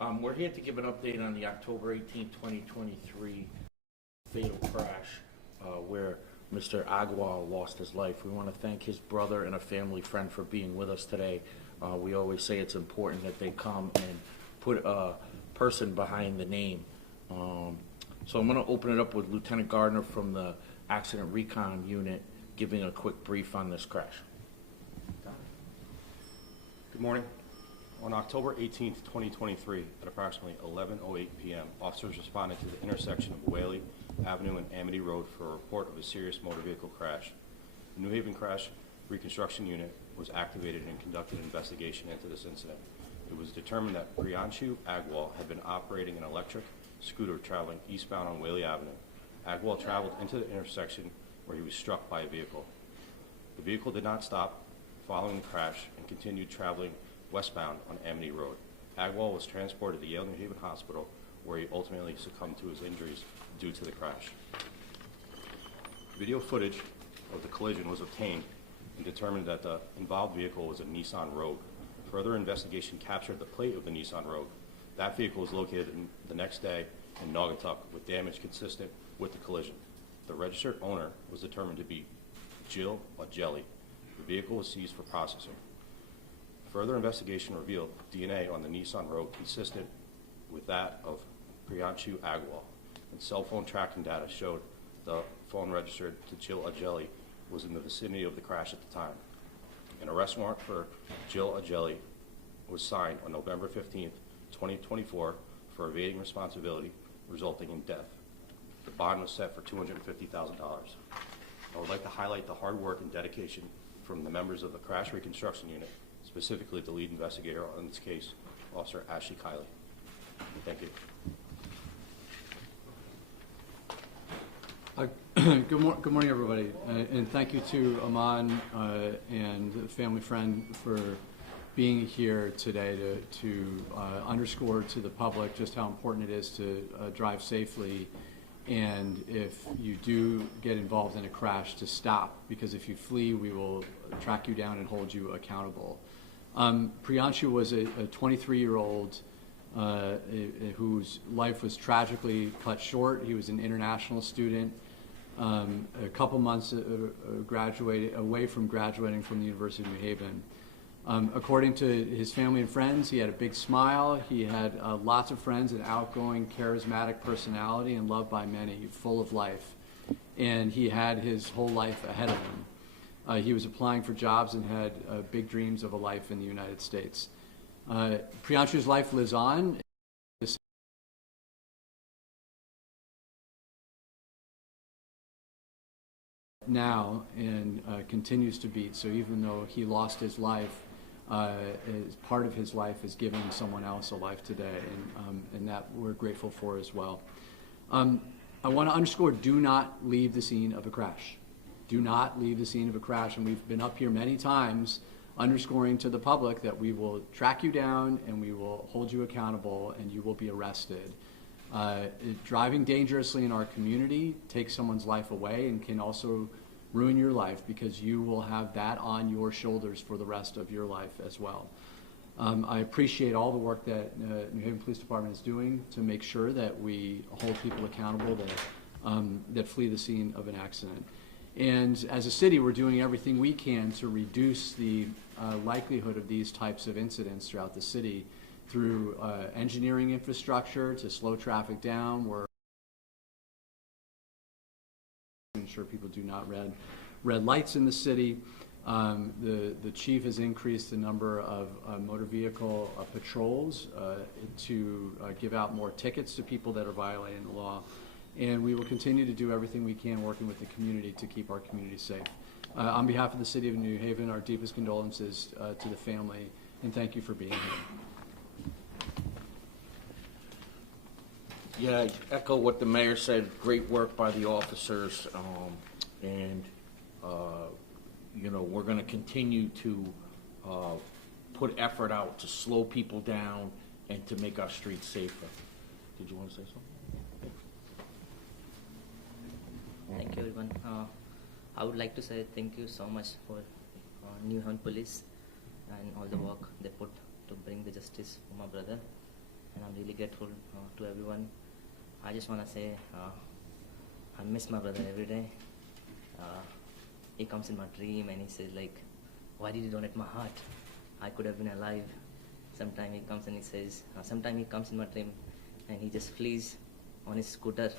We're here to give an update on the October 18, 2023 fatal crash where Mr. Agwal lost his life. We want to thank his brother and a family friend for being with us today. We always say it's important that they come and put a person behind the name. So I'm going to open it up with Lieutenant Gardner from the Accident Recon Unit giving a quick brief on this crash. Good morning. On October 18th, 2023, at approximately 11:08 p.m., officers responded to the intersection of Whaley Avenue and Amity Road for a report of a serious motor vehicle crash. The New Haven Crash Reconstruction Unit was activated and conducted an investigation into this incident. It was determined that Priyanshu Agwal had been operating an electric scooter traveling eastbound on Whaley Avenue. Agwal traveled into the intersection where he was struck by a vehicle. The vehicle did not stop following the crash and continued traveling westbound on Amity Road. Agwal was transported to Yale New Haven Hospital, where he ultimately succumbed to his injuries due to the crash. Video footage of the collision was obtained and determined that the involved vehicle was a Nissan Rogue. Further investigation captured the plate of the Nissan Rogue. That vehicle was located the next day in Naugatuck with damage consistent with the collision. The registered owner was determined to be Jill Ajelli. The vehicle was seized for processing. Further investigation revealed DNA on the Nissan Rogue consistent with that of Priyanshu Agwal, and cell phone tracking data showed the phone registered to Jill Ajelli was in the vicinity of the crash at the time. An arrest warrant for Jill Ajelli was signed on November 15th, 2024 for evading responsibility resulting in death. The bond was set for $250,000. I would like to highlight the hard work and dedication from the members of the Crash Reconstruction Unit, specifically the lead investigator on this case, Officer Ashley Kiley. Thank you. Good morning, everybody, and thank you to Aman and family friend for being here today to underscore to the public just how important it is to drive safely, and if you do get involved in a crash, to stop, because if you flee, we will track you down and hold you accountable. Priyanshu was a 23-year-old whose life was tragically cut short. He was an international student, a couple months away from graduating from the University of New Haven. According to his family and friends, he had a big smile. He had lots of friends, an outgoing, charismatic personality, and loved by many, full of life. And he had his whole life ahead of him. He was applying for jobs and had big dreams of a life in the United States. Priyanshu's life lives on. Now and continues to beat. So even though he lost his life, part of his life is giving someone else a life today, and that we're grateful for as well. I want to underscore: do not leave the scene of a crash. Do not leave the scene of a crash. And we've been up here many times underscoring to the public that we will track you down and we will hold you accountable and you will be arrested. Driving dangerously in our community takes someone's life away and can also ruin your life, because you will have that on your shoulders for the rest of your life as well. I appreciate all the work that New Haven Police Department is doing to make sure that we hold people accountable that flee the scene of an accident. And as a city, we're doing everything we can to reduce the likelihood of these types of incidents throughout the city through engineering infrastructure to slow traffic down. We're ensure people do not red lights in the city. The chief has increased the number of motor vehicle patrols to give out more tickets to people that are violating the law. And we will continue to do everything we can working with the community to keep our community safe. On behalf of the City of New Haven, our deepest condolences to the family, and thank you for being here. Yeah, I echo what the mayor said. Great work by the officers, and you know, we're going to continue to put effort out to slow people down and to make our streets safer. Did you want to say something? Thank you, everyone. I would like to say thank you so much for New Haven Police and all the work they put to bring the justice for my brother. And I'm really grateful to everyone. I just want to say I miss my brother every day. He comes in my dream and he says like, why did you donate my heart? I could have been alive. Sometimes he comes and he says, sometimes he comes in my dream and he just flees on his scooter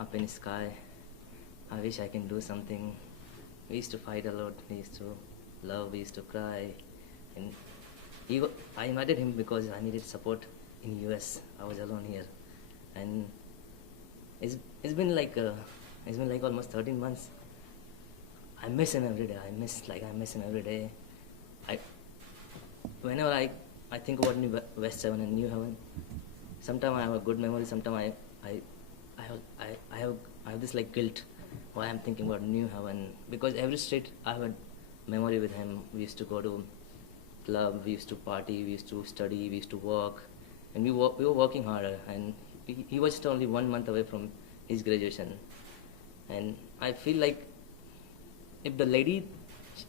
up in the sky. I wish I can do something. We used to fight a lot. We used to love. We used to cry. And I invited him because I needed support in US. I was alone here, and it's been like almost 13 months. I miss him every day. I miss him every day. Whenever I think about West Heaven and New Heaven, sometimes I have a good memory. Sometimes I have this like guilt why I'm thinking about New Heaven, because every street I have a memory with him. We used to go to club, we used to party, we used to study, we used to work, and we were working harder. And he was just only 1 month away from his graduation, and I feel like if the lady,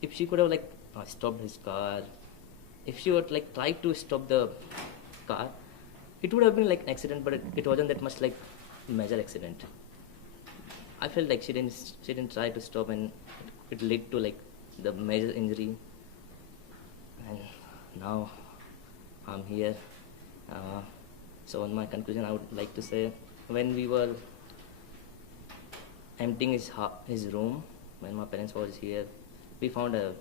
if she could have like stopped his car, if she would like try to stop the car, it would have been like an accident, but it wasn't that much like major accident. I felt like she didn't try to stop, and it led to like the major injury. And now I'm here. So in my conclusion, I would like to say, when we were emptying his room, when my parents was here, we found a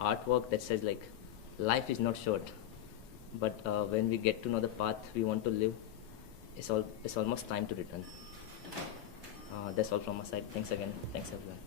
artwork that says like, life is not short, but when we get to know the path we want to live, it's almost time to return. That's all from my side. Thanks again. Thanks everyone.